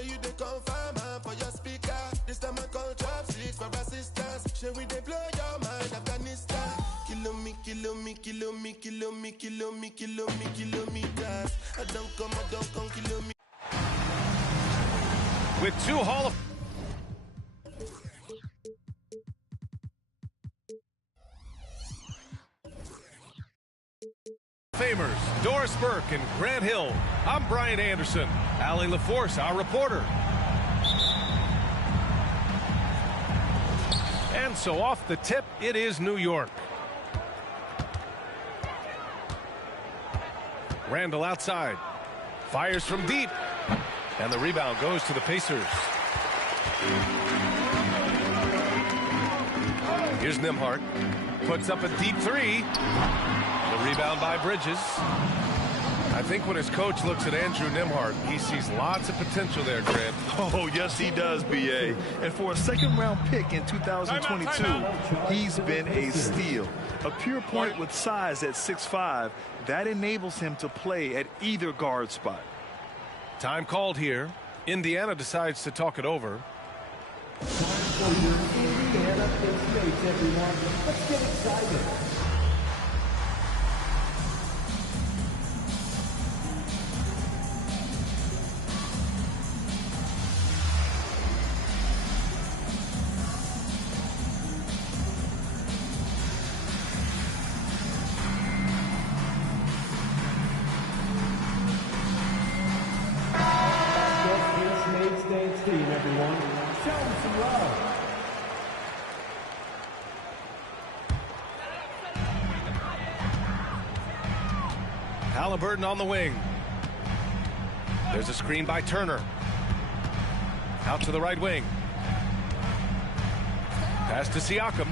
Show you the confirm for your speaker. This time I call chopsticks for assistance. Show we they blow your mind, Afghanistan. Kilometers. I don't come, kilometers. With 2 Hall of Famers, Doris Burke and Grant Hill. I'm Brian Anderson. Allie LaForce, our reporter. And so off the tip, it is New York. Randall outside. Fires from deep. And the rebound goes to the Pacers. Here's Nembhard. Puts up a deep 3. The rebound by Bridges. I think when his coach looks at Andrew Nembhard, he sees lots of potential there, Grant. Oh, yes, he does, B.A. And for a second-round pick in 2022, he's been a steal. A pure point with size at 6'5", that enables him to play at either guard spot. Time called here. Indiana decides to talk it over. Time for your Indiana States, everyone. Let's get excited. Team, everyone. Show them some love. Halliburton on the wing. There's a screen by Turner. Out to the right wing. Pass to Siakam.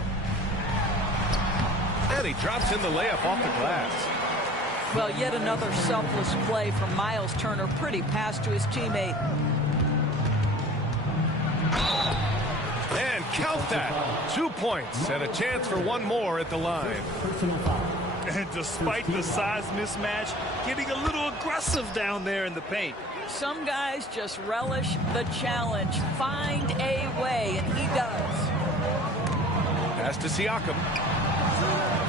And he drops in the layup off the glass. Well, yet another selfless play from Miles Turner. Pretty pass to his teammate. And count that. 2 points and a chance for one more at the line. And despite the size mismatch, getting a little aggressive down there in the paint. Some guys just relish the challenge. Find a way, and he does. Pass to Siakam.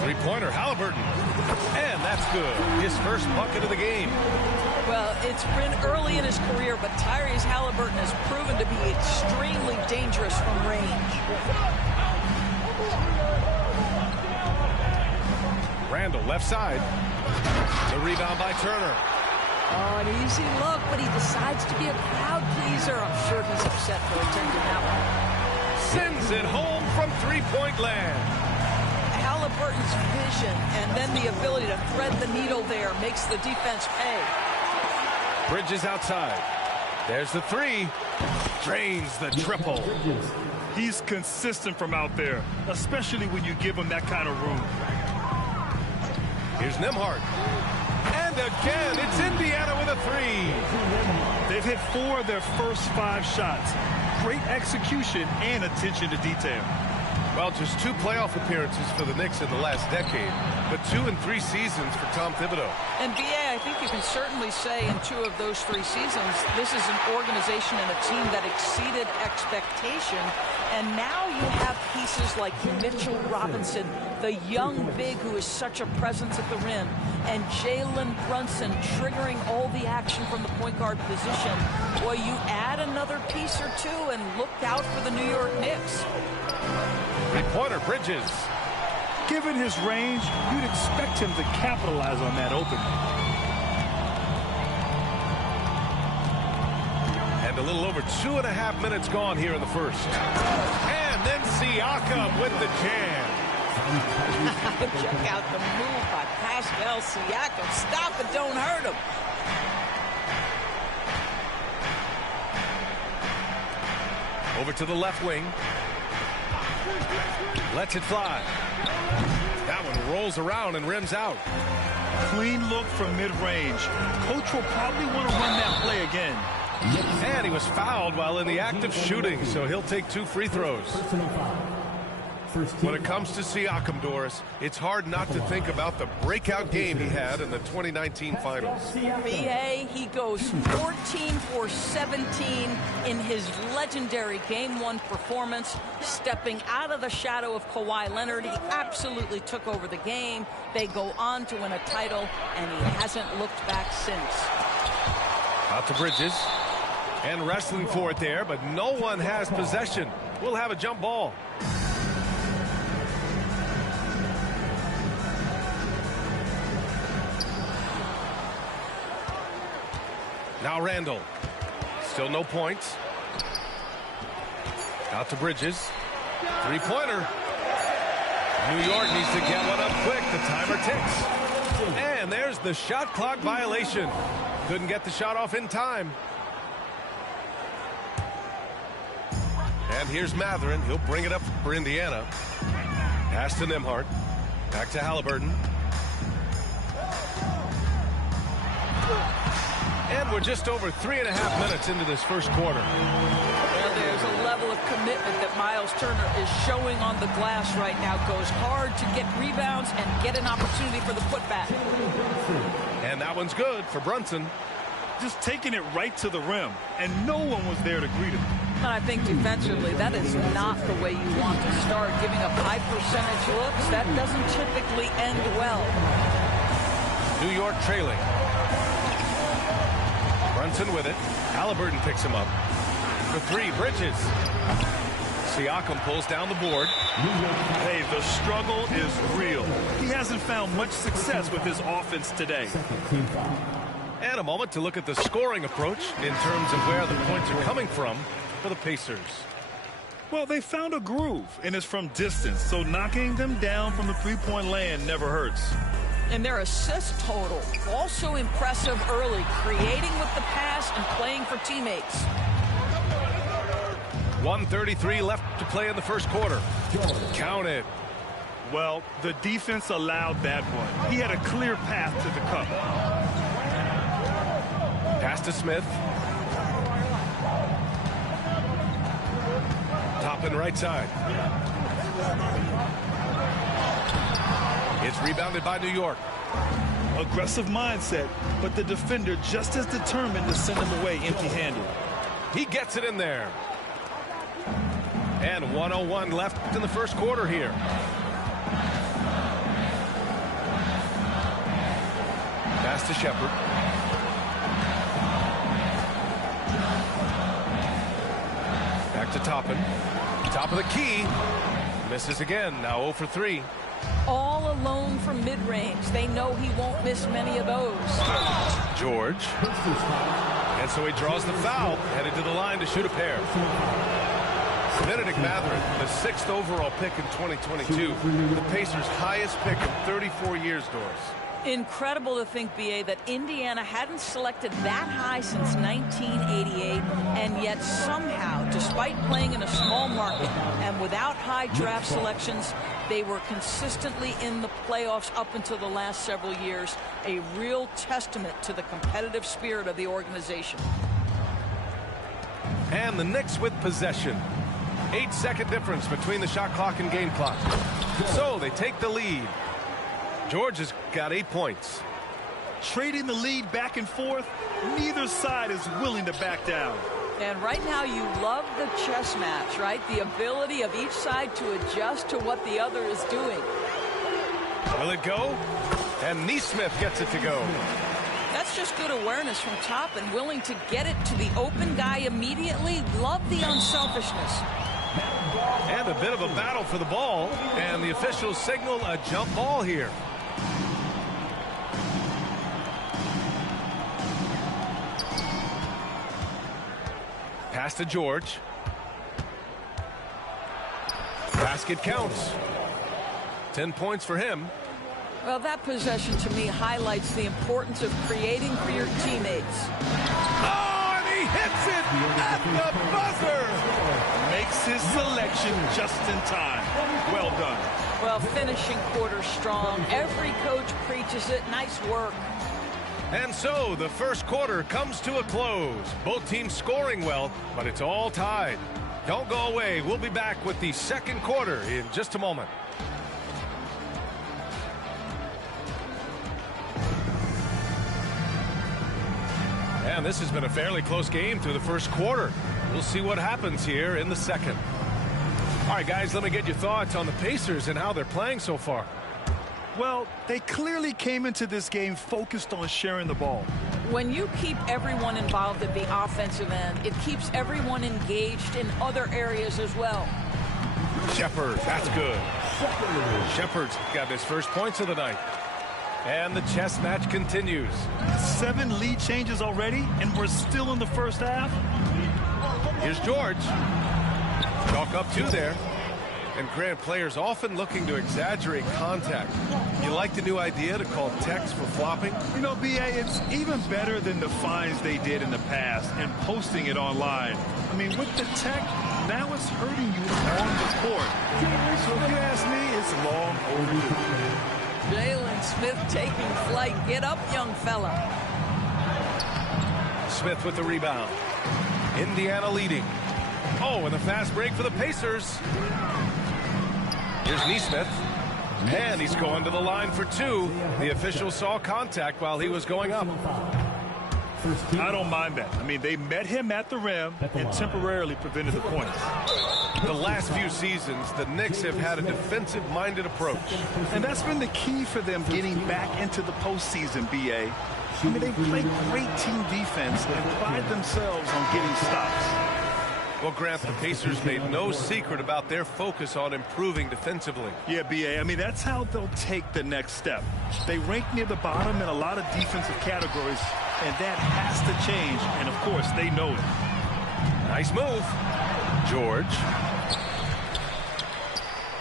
Three-pointer, Halliburton. And that's good. His first bucket of the game. Well, it's been early in his career, but Tyrese Halliburton has proven to be extremely dangerous from range. Randall, left side. The rebound by Turner. Oh, an easy look, but he decides to be a crowd pleaser. I'm sure he's upset for attempting that one. Sends it home from three-point land. Halliburton's vision and then the ability to thread the needle there makes the defense pay. Bridges outside. There's the 3. Drains the triple. He's consistent from out there, especially when you give him that kind of room. Here's Nembhard. And again, it's Indiana with a 3. They've hit 4 of their first 5 shots. Great execution and attention to detail. Well, just 2 playoff appearances for the Knicks in the last decade, but 2 in 3 seasons for Tom Thibodeau. And B.A., I think you can certainly say in 2 of those 3 seasons, this is an organization and a team that exceeded expectation. And now you have pieces like Mitchell Robinson, the young big who is such a presence at the rim, and Jalen Brunson triggering all the action from the point guard position. Boy, you add another piece or 2 and look out for the New York Knicks. Three-pointer, Bridges. Given his range, you'd expect him to capitalize on that opening. And a little over 2.5 minutes gone here in the first. And then Siakam with the jam. Check out the move by Pascal Siakam. Stop it, don't hurt him. Over to the left wing. Lets it fly. That one rolls around and rims out. Clean look from mid-range. Coach will probably want to run that play again. And he was fouled while in the act of shooting, so he'll take 2 free throws. When it comes to Siakam, Doris, it's hard not to think about the breakout game he had in the 2019 finals. B.A., he goes 14 for 17 in his legendary Game 1 performance, stepping out of the shadow of Kawhi Leonard. He absolutely took over the game. They go on to win a title, and he hasn't looked back since. Out to Bridges, and wrestling for it there, but no one has possession. We'll have a jump ball. Now Randall. Still no points. Out to Bridges. Three-pointer. New York needs to get one up quick. The timer ticks. And there's the shot clock violation. Couldn't get the shot off in time. And here's Mathurin. He'll bring it up for Indiana. Pass to Nembhard. Back to Halliburton. And we're just over 3.5 minutes into this first quarter. Well, there's a level of commitment that Miles Turner is showing on the glass right now. Goes hard to get rebounds and get an opportunity for the putback. And that one's good for Brunson. Just taking it right to the rim, and no one was there to greet him. And I think defensively, that is not the way you want to start. Giving up high percentage looks, that doesn't typically end well. New York trailing. Brunson with it. Halliburton picks him up. For three, Bridges. Siakam pulls down the board. Hey, the struggle is real. He hasn't found much success with his offense today. And a moment to look at the scoring approach in terms of where the points are coming from for the Pacers. Well, they found a groove, and it's from distance, so knocking them down from the three-point land never hurts. And their assist total, also impressive early, creating with the pass and playing for teammates. 1:33 left to play in the first quarter. Count it. Well, the defense allowed that one. He had a clear path to the cup. Pass to Smith. Top and right side. It's rebounded by New York. Aggressive mindset, but the defender just as determined to send him away empty-handed. He gets it in there. And 1:01 left in the first quarter here. Pass to Shepard. Back to Toppin. Top of the key. Misses again. Now 0 for 3. All alone from mid-range. They know he won't miss many of those. George. And so he draws the foul. Headed to the line to shoot a pair. Bennedict Mathurin, the 6th overall pick in 2022. The Pacers' highest pick in 34 years, Doris. Incredible to think, B.A., that Indiana hadn't selected that high since 1988, and yet somehow, despite playing in a small market and without high draft selections, they were consistently in the playoffs up until the last several years. A real testament to the competitive spirit of the organization. And the Knicks with possession. 8-second difference between the shot clock and game clock. So they take the lead. George has got 8 points. Trading the lead back and forth, neither side is willing to back down. And right now you love the chess match, right? The ability of each side to adjust to what the other is doing. Will it go? And Nesmith gets it to go. That's just good awareness from top and willing to get it to the open guy immediately. Love the unselfishness. And a bit of a battle for the ball. And the officials signal a jump ball here. Pass to George. Basket counts. 10 points for him. Well, that possession to me highlights the importance of creating for your teammates. Oh, and he hits it at the buzzer. Makes his selection just in time. Well done. Well, finishing quarter strong. Every coach preaches it. Nice work. And so the first quarter comes to a close. Both teams scoring well, but it's all tied. Don't go away. We'll be back with the second quarter in just a moment. And this has been a fairly close game through the first quarter. We'll see what happens here in the second. All right, guys, let me get your thoughts on the Pacers and how they're playing so far. Well, they clearly came into this game focused on sharing the ball. When you keep everyone involved at the offensive end, it keeps everyone engaged in other areas as well. Shepherd, that's good. Shepherd's got his first points of the night. And the chess match continues. 7 lead changes already, and we're still in the first half. Here's George. Chalk up 2 there. And Grant, players often looking to exaggerate contact. You like the new idea to call techs for flopping? You know, B.A., it's even better than the fines they did in the past and posting it online. I mean, with the tech, now it's hurting you on the court. So if you ask me, it's long overdue. Jalen Smith taking flight. Get up, young fella. Smith with the rebound. Indiana leading. Oh, and a fast break for the Pacers. Here's Nesmith. And he's going to the line for 2. The official saw contact while he was going up. I don't mind that. I mean, they met him at the rim and temporarily prevented the points. The last few seasons, the Knicks have had a defensive-minded approach. And that's been the key for them getting back into the postseason, B.A. I mean, they play great team defense and pride themselves on getting stops. Well, Grant, the Pacers made no secret about their focus on improving defensively. Yeah, B.A., I mean, that's how they'll take the next step. They rank near the bottom in a lot of defensive categories, and that has to change, and of course, they know it. Nice move. George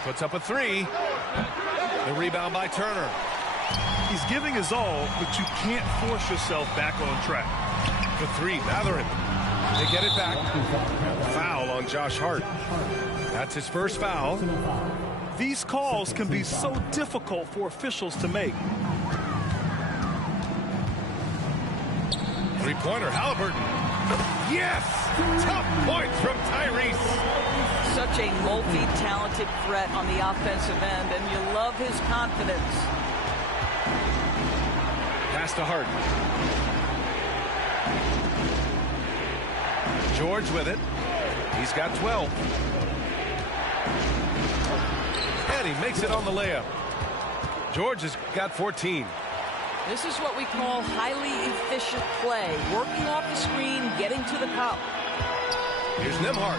puts up a 3. The rebound by Turner. He's giving his all, but you can't force yourself back on track. The 3, Mathurin. They get it back. Foul on Josh Hart. That's his first foul. These calls can be so difficult for officials to make. Three-pointer, Halliburton. Yes! Tough points from Tyrese. Such a multi-talented threat on the offensive end, and you love his confidence. Pass to Hart. George with it. He's got 12. And he makes it on the layup. George has got 14. This is what we call highly efficient play. Working off the screen, getting to the cup. Here's Nembhard.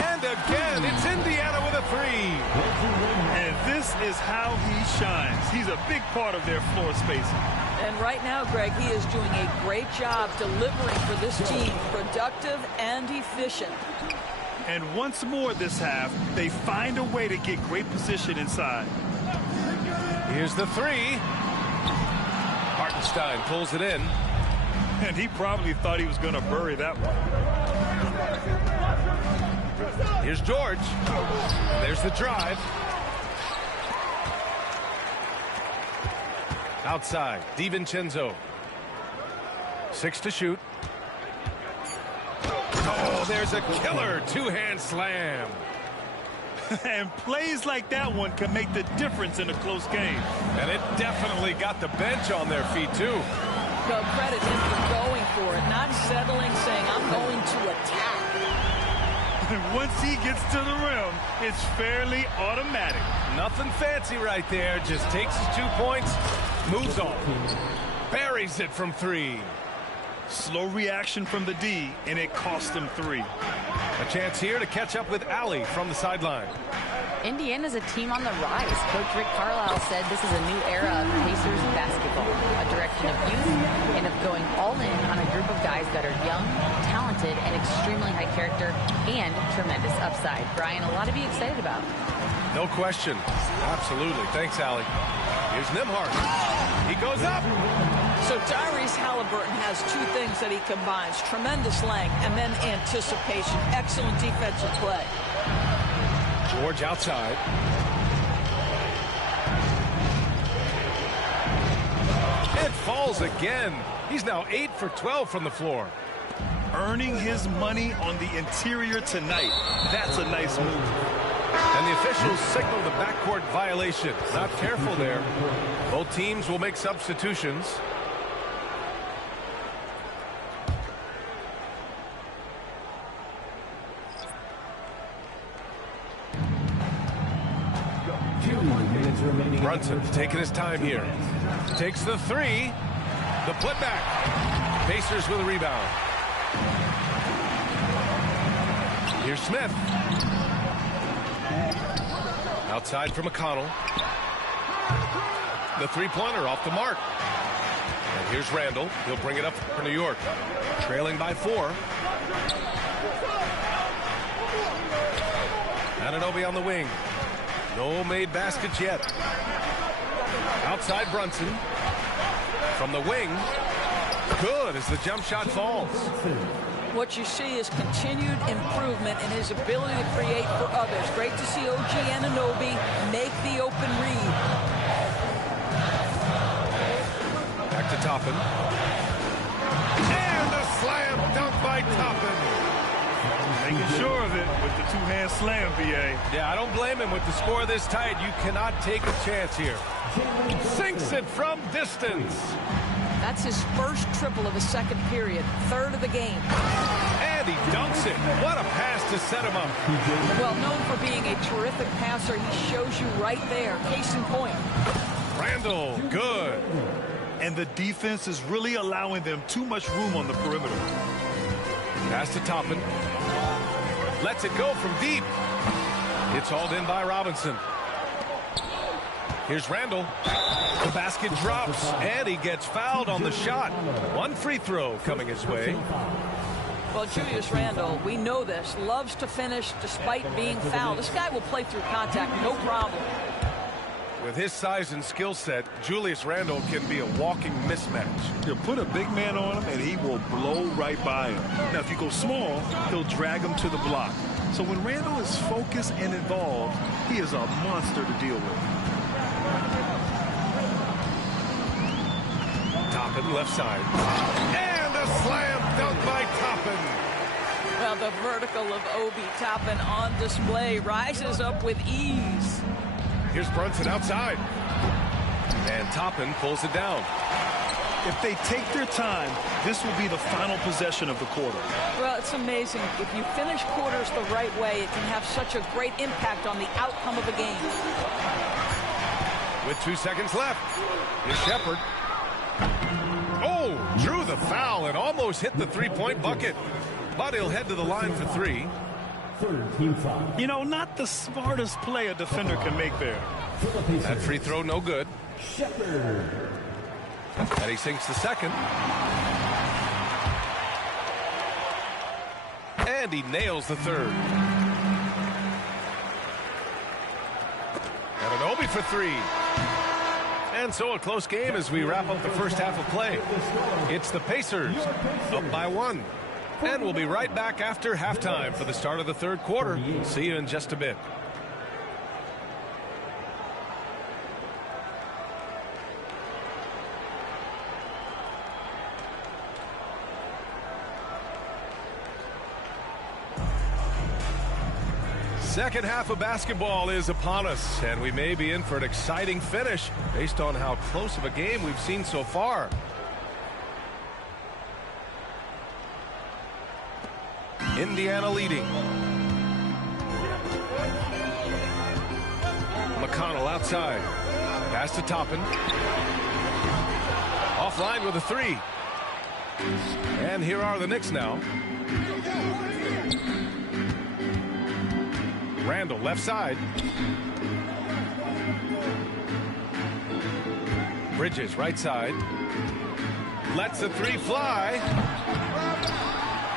And again, it's Indiana with a 3. And this is how he shines. He's a big part of their floor spacing. And right now, Greg, he is doing a great job delivering for this team, productive and efficient. And once more this half, they find a way to get great position inside. Here's the 3. Hartenstein pulls it in. And he probably thought he was going to bury that one. Here's George. And there's the drive. Outside, DiVincenzo. 6 to shoot. Oh, there's a killer 2-hand slam. And plays like that one can make the difference in a close game. And it definitely got the bench on their feet, too. Go credit him for going for it, not settling, saying, I'm going to attack. And once he gets to the rim, it's fairly automatic. Nothing fancy right there. Just takes his 2 points, moves on. Buries it from 3. Slow reaction from the D, and it cost them 3. A chance here to catch up with Allie from the sideline. Indiana's a team on the rise. Coach Rick Carlisle said this is a new era of Pacers basketball, a direction of youth and of going all in on a group of guys that are young, talented, and extremely high character and tremendous upside. Brian, a lot to be excited about. No question. Absolutely. Thanks, Allie. Here's Nembhard. He goes up. So Tyrese Halliburton has 2 things that he combines. Tremendous length and then anticipation. Excellent defensive play. George outside. It falls again. He's now 8 for 12 from the floor. Earning his money on the interior tonight. That's a nice move. And the officials signal the backcourt violation. Not careful there. Both teams will make substitutions. Brunson taking his time here. Takes the three. The putback. Pacers with a rebound. Here's Smith. Outside for McConnell. The three-pointer off the mark. And here's Randall. He'll bring it up for New York. Trailing by 4. Anunoby on the wing. No made baskets yet. Outside Brunson. From the wing. Good as the jump shot falls. What you see is continued improvement in his ability to create for others. Great to see OG Anunoby make the open read. Back to Toppin. And a slam dunk by Toppin. Making sure of it with the two-hand slam, BA. Yeah, I don't blame him with the score this tight. You cannot take a chance here. Sinks it from distance. That's his first triple of the second period, third of the game. And he dunks it. What a pass to set him up. Well, known for being a terrific passer, he shows you right there. Case in point. Randall, good. And the defense is really allowing them too much room on the perimeter. Pass to Toppin. Lets it go from deep. It's hauled in by Robinson. Here's Randall. The basket drops, and he gets fouled on the shot. One free throw coming his way. Well, Julius Randle, we know this, loves to finish despite being fouled. This guy will play through contact, no problem. With his size and skill set, Julius Randle can be a walking mismatch. You put a big man on him, and he will blow right by him. Now, if you go small, he'll drag him to the block. So when Randle is focused and involved, he is a monster to deal with. Toppin left side. And a slam dunk by Toppin. Well, the vertical of Obi Toppin on display rises up with ease. Here's Brunson outside. And Toppin pulls it down. If they take their time, this will be the final possession of the quarter. Well, it's amazing. If you finish quarters the right way, it can have such a great impact on the outcome of the game. With 2 seconds left, here's Shepard. Oh, drew the foul and almost hit the three-point bucket. But he'll head to the line for 3. You know, not the smartest play a defender can make there. That free throw no good. And he sinks the second. And he nails the third. Anunoby for 3. And so a close game as we wrap up the first half of play. It's the Pacers up by 1. And we'll be right back after halftime for the start of the third quarter. See you in just a bit. Second half of basketball is upon us, and we may be in for an exciting finish based on how close of a game we've seen so far. Indiana leading. McConnell outside. Pass to Toppin. Offline with a 3. And here are the Knicks now. Randall left side. Bridges right side. Lets the 3 fly.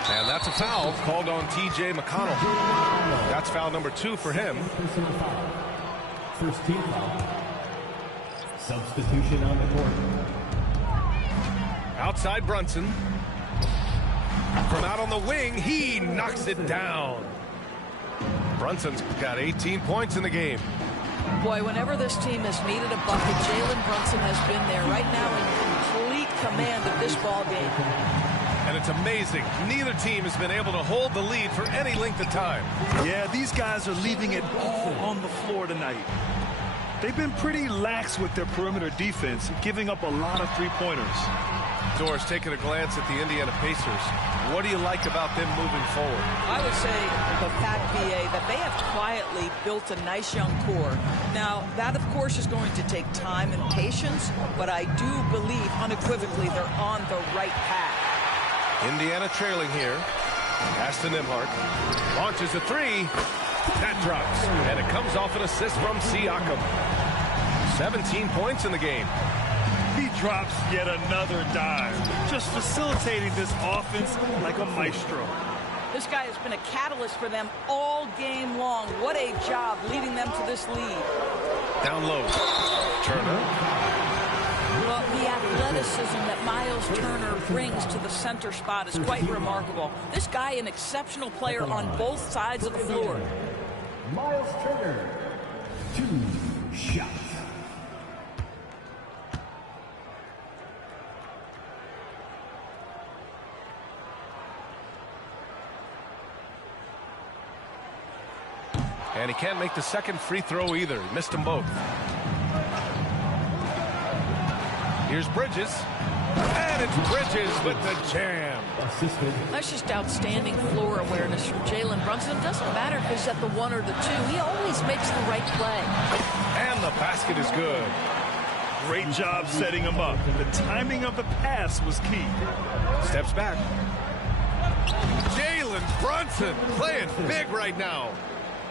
And that's a foul called on T.J. McConnell. That's foul number 2 for him. First team foul. Substitution on the court. Outside Brunson. From out on the wing, he knocks it down. Brunson's got 18 points in the game. Boy, whenever this team has needed a bucket, Jalen Brunson has been there. Right now in control command of this ball game. And it's amazing. Neither team has been able to hold the lead for any length of time. Yeah, these guys are leaving it all on the floor tonight. They've been pretty lax with their perimeter defense, giving up a lot of three-pointers. Doris, taking a glance at the Indiana Pacers, what do you like about them moving forward? I would say the fact, BA, that they have quietly built a nice young core. Now, that, of course, is going to take time and patience, but I do believe unequivocally they're on the right path. Indiana trailing here. Pass to Nembhard. Launches a three. That drops. And it comes off an assist from Siakam. 17 points in the game. He drops yet another dive, just facilitating this offense like a maestro. This guy has been a catalyst for them all game long. What a job leading them to this lead. Down low. Turner. Well, the athleticism that Miles Turner brings to the center spot is quite remarkable. This guy, an exceptional player on both sides of the floor. Miles Turner, 2 shots. And he can't make the second free throw either. He missed them both. Here's Bridges. And it's Bridges with the jam. That's just outstanding floor awareness from Jalen Brunson. It doesn't matter if he's at the 1 or the 2. He always makes the right play. And the basket is good. Great job setting him up. The timing of the pass was key. Steps back. Jalen Brunson playing big right now.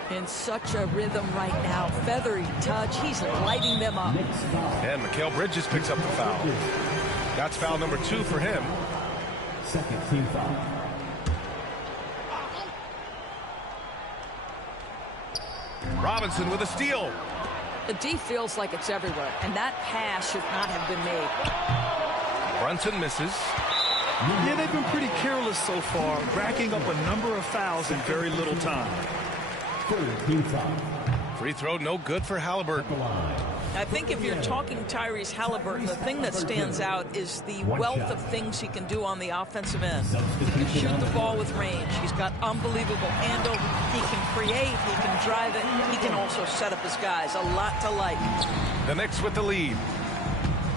In such a rhythm right now. Feathery touch. He's lighting them up. And Mikal Bridges picks up the foul. That's foul number 2 for him. Second team foul. Robinson with a steal. The D feels like it's everywhere, and that pass should not have been made. Brunson misses. Yeah, they've been pretty careless so far, racking up a number of fouls in very little time. Third team foul. Free throw no good for Halliburton. I think if you're talking Tyrese Halliburton, the thing that stands out is the wealth of things he can do on the offensive end. He can shoot the ball with range. He's got unbelievable handle. He can create. He can drive it. He can also set up his guys. A lot to like. The Knicks with the lead.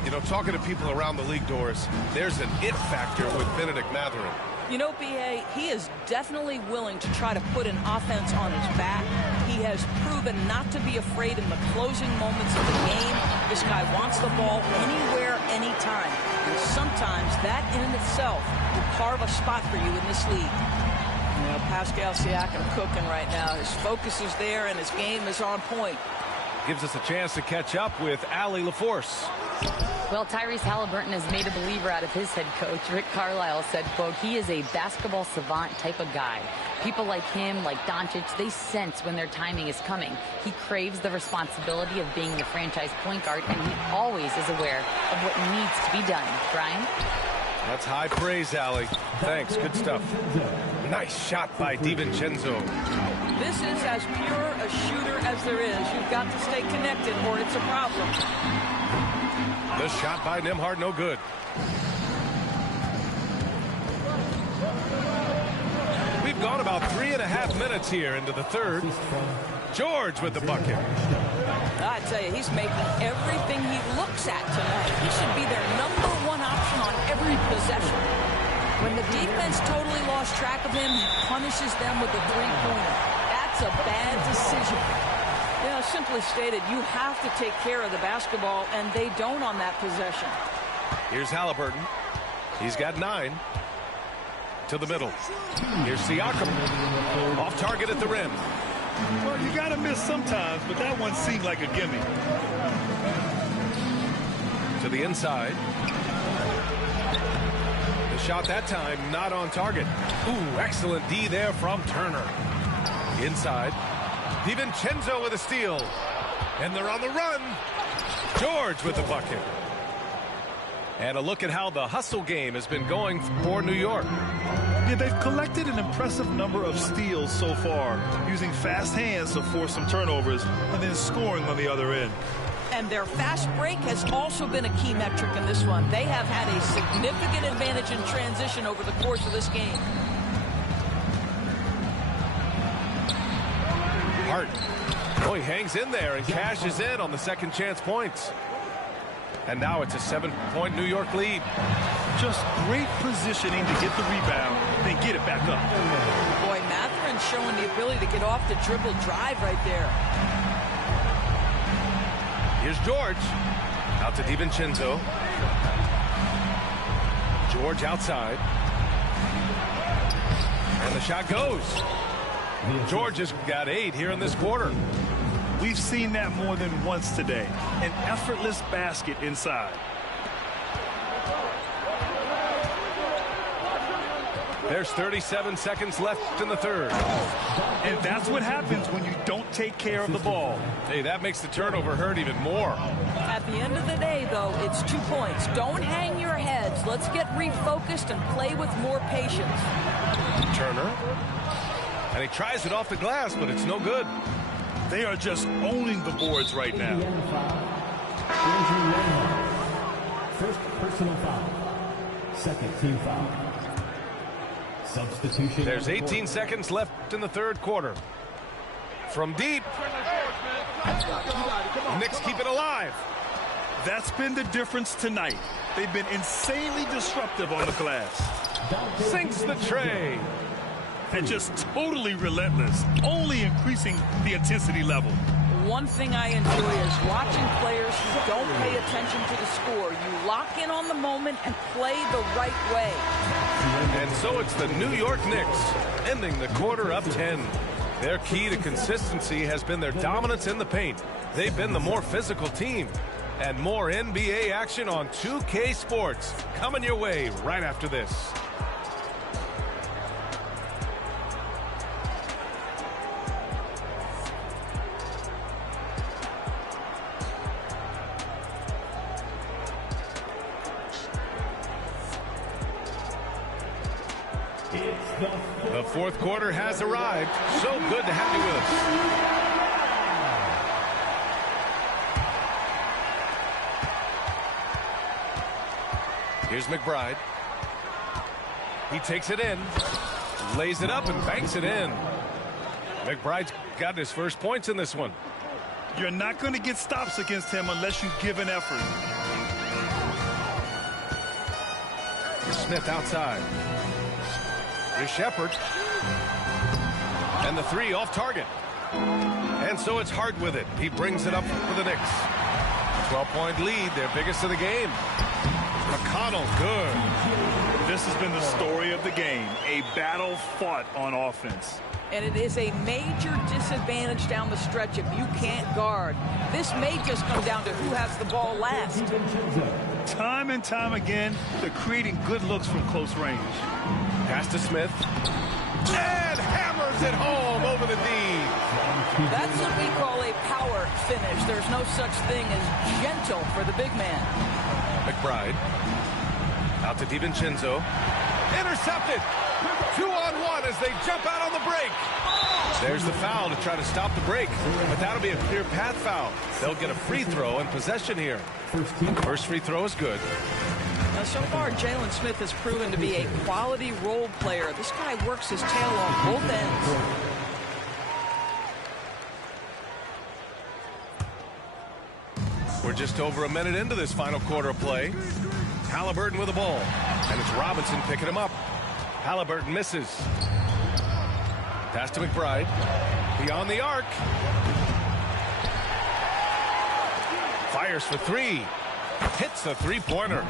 You know, talking to people around the league, Doris, there's an it factor with Bennedict Mathurin. You know, B.A., he is definitely willing to try to put an offense on his back. He has proven not to be afraid in the closing moments of the game. This guy wants the ball anywhere, anytime. And sometimes that in itself will carve a spot for you in this league. You know, Pascal Siakam cooking right now. His focus is there and his game is on point. Gives us a chance to catch up with Allie LaForce. Well, Tyrese Halliburton has made a believer out of his head coach. Rick Carlisle said, quote, he is a basketball savant type of guy. People like him, like Doncic, they sense when their timing is coming. He craves the responsibility of being the franchise point guard, and he always is aware of what needs to be done. Brian? That's high praise, Allie. Thanks. Good stuff. Nice shot by DiVincenzo. This is as pure a shooter as there is. You've got to stay connected or it's a problem. The shot by Nembhard, no good. We've gone about 3.5 minutes here into the third. George with the bucket. I tell you, he's making everything he looks at tonight. He should be their #1 option on every possession. When the defense totally lost track of him, he punishes them with a three-pointer. That's a bad decision. You know, simply stated, you have to take care of the basketball, and they don't on that possession. Here's Halliburton. He's got 9. To the middle. Here's Siakam. Off target at the rim. Well, you got to miss sometimes, but that one seemed like a gimme. To the inside. The shot that time not on target. Ooh, excellent D there from Turner. Inside. DiVincenzo with a steal. And they're on the run. George with the bucket. And a look at how the hustle game has been going for New York. Yeah, they've collected an impressive number of steals so far, using fast hands to force some turnovers and then scoring on the other end. And their fast break has also been a key metric in this one. They have had a significant advantage in transition over the course of this game. Hart. Oh, he hangs in there and cashes in on the second chance points. And now it's a 7-point New York lead. Just great positioning to get the rebound, then get it back up. Boy, Mathurin showing the ability to get off the dribble drive right there. Here's George. Out to DiVincenzo. George outside. And the shot goes. George has got 8 here in this quarter. We've seen that more than once today. An effortless basket inside. There's 37 seconds left in the third. And that's what happens when you don't take care of the ball. Hey, that makes the turnover hurt even more. At the end of the day, though, it's 2 points. Don't hang your heads. Let's get refocused and play with more patience. Turner. And he tries it off the glass, but it's no good. They are just owning the boards right now. First personal foul. Second team foul. Substitution. There's 18 seconds left in the third quarter. From deep. Knicks keep it alive. That's been the difference tonight. They've been insanely disruptive on the glass. Sinks the tray. And just totally relentless, only increasing the intensity level. One thing I enjoy is watching players who don't pay attention to the score. You lock in on the moment and play the right way. And so it's the New York Knicks ending the quarter up 10. Their key to consistency has been their dominance in the paint. They've been the more physical team. And more NBA action on 2K Sports coming your way right after this. The fourth quarter has arrived. So good to have you with us. Here's McBride. He takes it in, lays it up and banks it in. McBride's got his first points in this one. You're not going to get stops against him unless you give an effort. Smith outside. Here's Shepherd. And the 3 off target. And so it's Hart with it. He brings it up for the Knicks. 12-point lead, their biggest of the game. McConnell, good. This has been the story of the game. A battle fought on offense. And it is a major disadvantage down the stretch if you can't guard. This may just come down to who has the ball last. Time and time again, they're creating good looks from close range. Pass to Smith. And hammers it home over the D. That's what we call a power finish. There's no such thing as gentle for the big man. McBride. Out to DiVincenzo. Intercepted. 2-on-1 as they jump out on the break. There's the foul to try to stop the break. But that'll be a clear path foul. They'll get a free throw and possession here. First free throw is good. Now, so far, Jalen Smith has proven to be a quality role player. This guy works his tail on both ends. We're just over a minute into this final quarter of play. Halliburton with the ball. And it's Robinson picking him up. Halliburton misses. Pass to McBride. Beyond the arc. Fires for 3. Hits the three-pointer.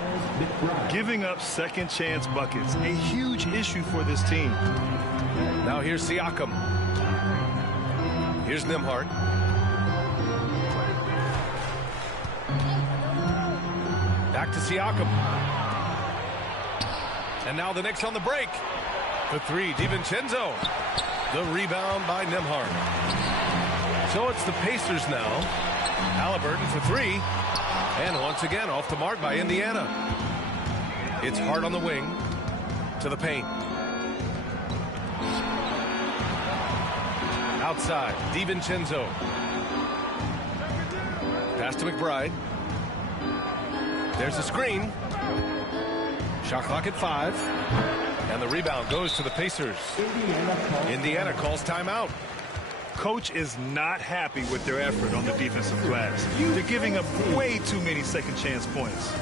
Giving up second chance buckets. A huge issue for this team. Now here's Siakam. Here's Nembhard. Back to Siakam. And now the Knicks on the break. The 3, DiVincenzo. The rebound by Nembhard. So it's the Pacers now. Halliburton for 3. And once again, off the mark by Indiana. It's Hart on the wing. To the paint. Outside, DiVincenzo. Pass to McBride. There's a screen. Shot clock at 5. And the rebound goes to the Pacers. Indiana calls timeout. Coach is not happy with their effort on the defensive glass. They're giving up way too many second chance points.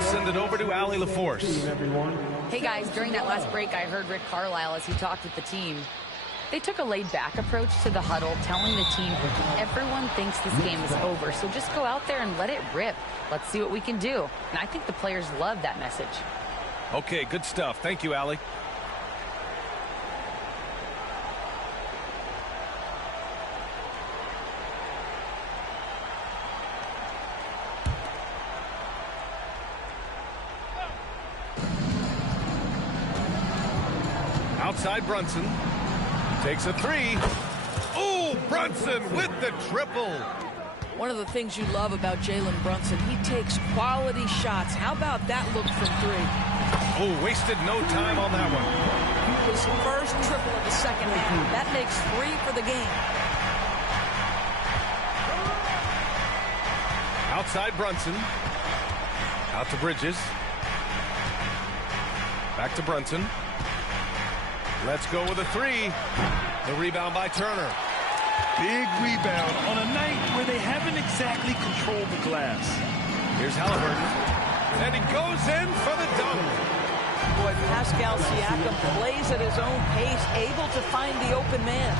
Send it over to Allie LaForce. Hey guys, during that last break, I heard Rick Carlisle as he talked with the team. They took a laid-back approach to the huddle, telling the team everyone thinks this game is over, so just go out there and let it rip. Let's see what we can do. And I think the players love that message. Okay, good stuff. Thank you, Allie. Outside Brunson. Takes a 3. Oh, Brunson with the triple. One of the things you love about Jalen Brunson, he takes quality shots. How about that look from 3? Oh, wasted no time on that one. His first triple of the second half. That makes 3 for the game. Outside Brunson. Out to Bridges. Back to Brunson. Let's go with a 3. The rebound by Turner. Big rebound on a night where they haven't exactly controlled the glass. Here's Halliburton. And he goes in for the dunk. Boy, Pascal Siakam plays at his own pace, able to find the open man.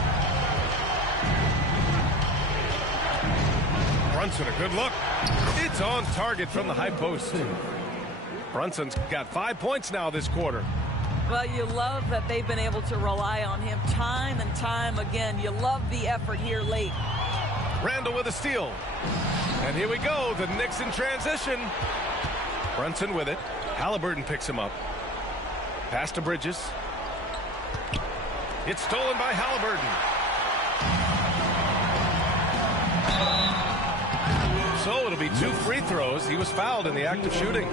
Brunson, a good look. It's on target from the high post. Brunson's got 5 points now this quarter. Well, you love that they've been able to rely on him time and time again. You love the effort here late. Randall with a steal. And here we go, the Knicks in transition. Brunson with it. Halliburton picks him up. Pass to Bridges. It's stolen by Halliburton. So it'll be 2 free throws. He was fouled in the act of shooting.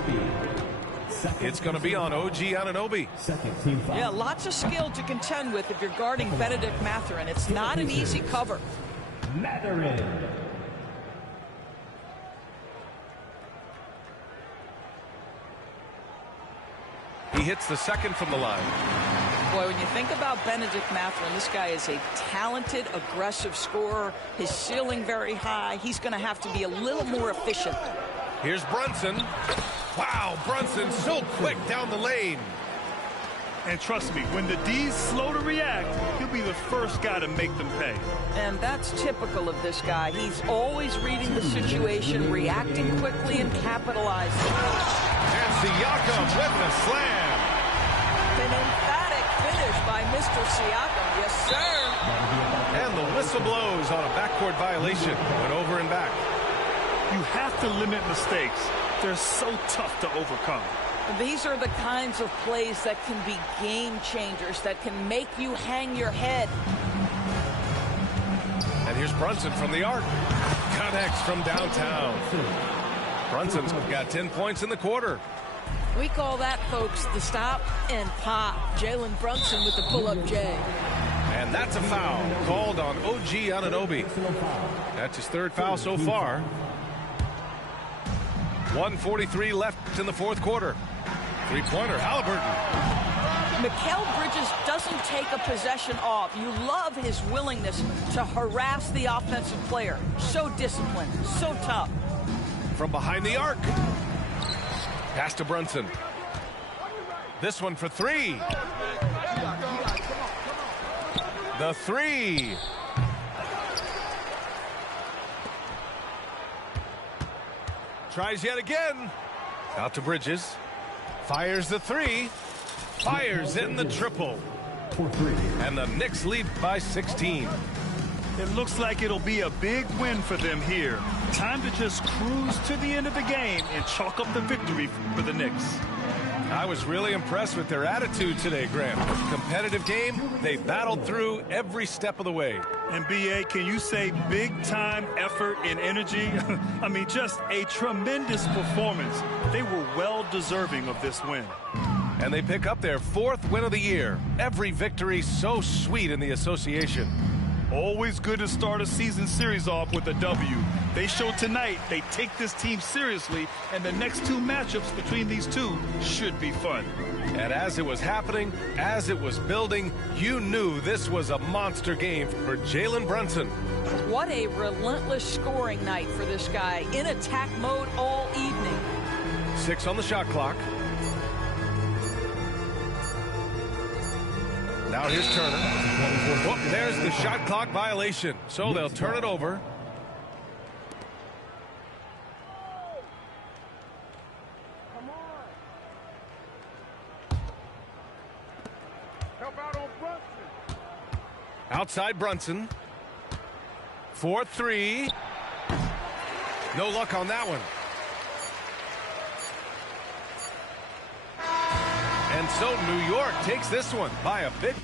It's going to be on OG Anunoby. Yeah, lots of skill to contend with if you're guarding Benedict Mathurin. It's not an easy cover. Mathurin. He hits the second from the line. Boy, when you think about Benedict Mathurin, this guy is a talented, aggressive scorer. His ceiling very high. He's going to have to be a little more efficient. Here's Brunson. Wow, Brunson so quick down the lane. And trust me, when the D's slow to react, he'll be the first guy to make them pay. And that's typical of this guy. He's always reading the situation, reacting quickly, and capitalizing. And Siakam with the slam. An emphatic finish by Mr. Siakam. Yes, sir. And the whistle blows on a backcourt violation. Went over and back. You have to limit mistakes. They're so tough to overcome. These are the kinds of plays that can be game changers, that can make you hang your head. And here's Brunson from the arc. Connects from downtown. Brunson's got 10 points in the quarter. We call that, folks, the stop and pop. Jalen Brunson with the pull-up J. And that's a foul called on OG Anunoby. That's his 3rd foul so far. 1:43 left in the 4th quarter. 3-pointer, Halliburton. Mikal Bridges doesn't take a possession off. You love his willingness to harass the offensive player. So disciplined, so tough. From behind the arc. Pass to Brunson. This one for 3. The 3. Tries yet again. Out to Bridges. Fires the 3. Fires in the triple. And the Knicks lead by 16. It looks like it'll be a big win for them here. Time to just cruise to the end of the game and chalk up the victory for the Knicks. I was really impressed with their attitude today, Graham. Competitive game, they battled through every step of the way. And B.A., can you say big-time effort and energy? I mean, just a tremendous performance. They were well deserving of this win. And they pick up their 4th win of the year. Every victory so sweet in the association. Always good to start a season series off with a W. They showed tonight they take this team seriously, and the next 2 matchups between these two should be fun. And as it was happening, as it was building, you knew this was a monster game for Jalen Brunson. What a relentless scoring night for this guy. In attack mode all evening. 6 on the shot clock. Now here's Turner. Whoop, there's the shot clock violation. So they'll turn it over. Outside Brunson. 4-3. No luck on that one. And so New York takes this one by a big